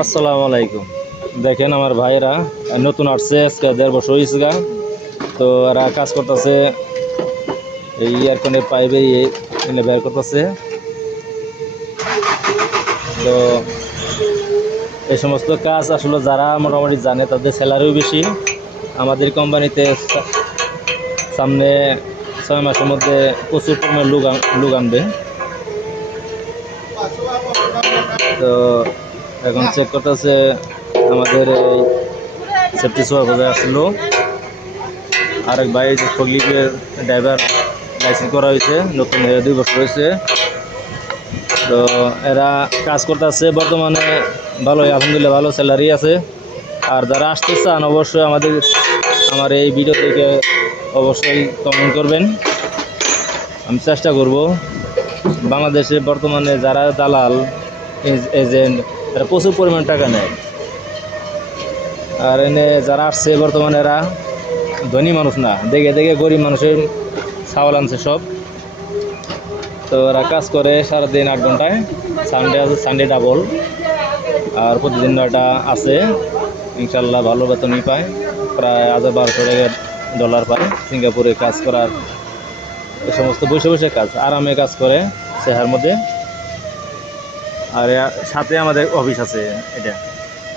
আসসালামু আলাইকুম। দেখেন আমার ভাইরা নতুন আসছে, আজকে 1.5 বছর হয়েছে গা। তো এরা কাজ করতেছে, এই ইয়ারকনের পাইপে এনে বের করতেছে। তো এই সমস্ত কাজ আসলে যারা মোটামুটি জানে তাদের স্যালারিও বেশি। আমাদের কোম্পানিতে সামনে 6 মাসের মধ্যে প্রচুর পরিমাণে লোক আনবে। তো এখন চেক করতেছে আমাদের এই সেফটি সুপারভাইজার আসলো, আরেক ভাই ফগলিপের ড্রাইভার লাইসেন্স করা হয়েছে, নতুন 2 বছর হয়েছে। তো এরা কাজ করতেছে বর্তমানে ভালোই, আলহামদুলিল্লাহ ভালো স্যালারি আছে। আর যারা আসতে চান অবশ্যই আমার এই ভিডিও থেকে অবশ্যই কমেন্ট করবেন। আমি চেষ্টা করব বাংলাদেশে বর্তমানে যারা দালাল এজেন্ট এরা প্রচুর পরিমাণ টাকা নেয়। আর এনে যারা আসছে বর্তমানে এরা ধনী মানুষ না, দেখে দেখে গরিব মানুষের চাওয়াল আনছে সব। তো এরা কাজ করে সারাদিন 8 ঘন্টায়, সানডে আছে, সানডে ডাবল। আর প্রতিদিন এটা আছে, ইনশাল্লাহ ভালো বেতনই পায়, প্রায় 1200 টাকা ডলার পায়। সিঙ্গাপুরে কাজ করার এই সমস্ত বসে বসে কাজ, আরামে কাজ করে শহরের মধ্যে। আর সাথে আমাদের অফিস আছে এটা।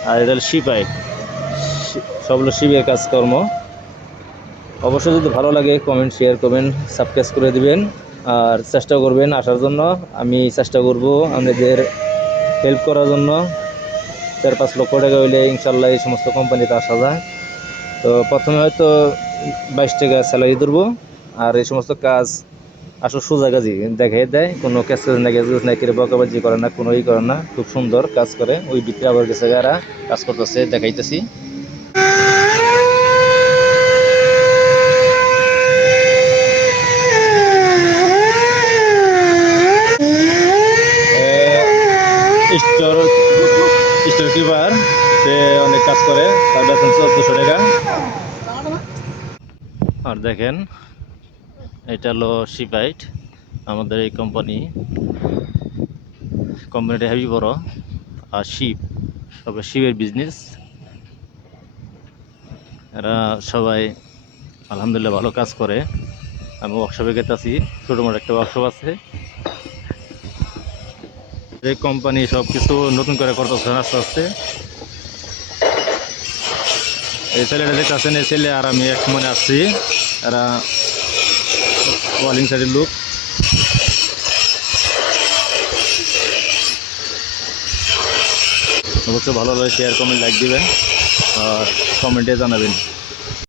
আর এটা হলো শিপাই, সব হলো শিপের কাজকর্ম। অবশ্যই যদি ভালো লাগে কমেন্ট, শেয়ার করবেন, সাবস্ক্রাইব করে দিবেন। আর চেষ্টা করবেন আসার জন্য। আমি চেষ্টা করব আপনাদের হেল্প করার জন্য। 4-5 লক্ষ টাকা হইলে ইনশাল্লাহ এই সমস্ত কোম্পানিতে আসা যায়। তো প্রথমে হয়তো 22 টাকা স্যালারি ধরবো। আর এই সমস্ত কাজ আসলে সোজা কাজই দেখাই দেয়, কোনো ক্যাশ না করে বকাবাজি করে না, কোনো করে না, খুব সুন্দর কাজ করে। ওই ভিতরে আবার গেছে যারা কাজ করতেছে দেখাইতেছি। স্টোর স্টোর কিপার, সে অনেক কাজ করে, তার বেতন 1400 টাকা। আর দেখেন এটা হলো শিপাইট, আমাদের এই কোম্পানিটা হেভি বড়। আর সবে শিপের বিজনেস। এরা সবাই আলহামদুলিল্লাহ ভালো কাজ করে। আমি ওয়ার্কশপে গেতেছি, ছোটো মোটো একটা ওয়ার্কশপ আছে। এই কোম্পানি সব কিছু নতুন করে করতেছে আস্তে আস্তে। এই ছেলেটা দেখতেছেন, এই ছেলে আর আমি এক সময় আসছি। এরা ওয়ালিং সাইডের লোক। অবশ্যই ভালো লাগে, শেয়ার কমেন্ট লাইক দিবেন আর কমেন্টে জানাবেন।